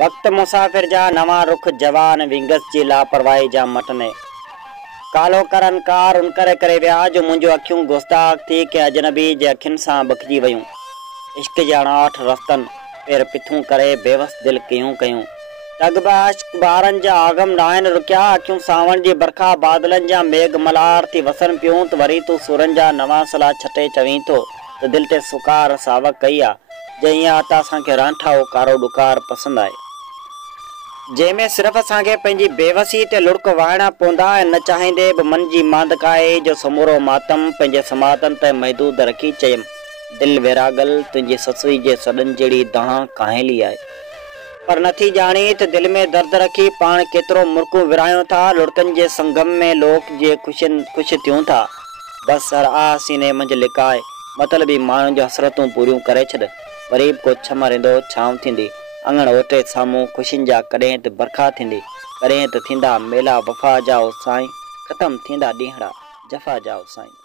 वक्त मुसाफ़िर जा नवा रुख जवान विंगस जी लापरवाही जा मटने कालो करन कार उन करे विया जो मुंहिंजूं अखियूं गुस्ताख थी के अजनबी जे अखियुनि सां बुखजी वयूं। इश्क जा 68 रस्तनि पेर पिथूं करे बेवस दिल कयूं तगबाश ॿारनि जा आगम डाहिन रुकिया अखियूं सावण जी बरखा बादलनि जा मेघ मल्हार थी वसन पियूं त वरी तूं सुरनि जा नवां सला छटे चवीं थो त दिलि ते सुकार सावक कई आहे जंहिं आता असांखे रांठा कारो ॾुकार पसंदि आहे जंहिंमें सिर्फ़ु असांखे पंहिंजी बेवसी ते लुड़क वाइणा पवंदा ऐं न चाहींदे बि मन जी मांदकाए जो समूरो मातम पंहिंजे समातनि ते महदूद रखी चयुमि दिलि वेरागल तुंहिंजी ससुई जे सॾनि जहिड़ी दहां काहेली आहे पर नथी ॼाणी त दिलि में दर्द रखी पाण केतिरो मुर्कूं विरायूं था लुड़कनि जे संगम में लोक जे ख़ुशि थियूं था बसि हर आ सीने मंझि लिकाए मतिलबी माण्हुनि जूं हसरतूं पूरियूं करे छॾ वरी बि को छम रहंदो छांव थींदी अंगण ओटे साम्हूं ख़ुशियुनि जा कॾहिं त बरखा थींदी कॾहिं त थींदा मेला वफ़ा जा साईं ख़तमु थींदा ॾींहड़ा जफ़ा जा साईं।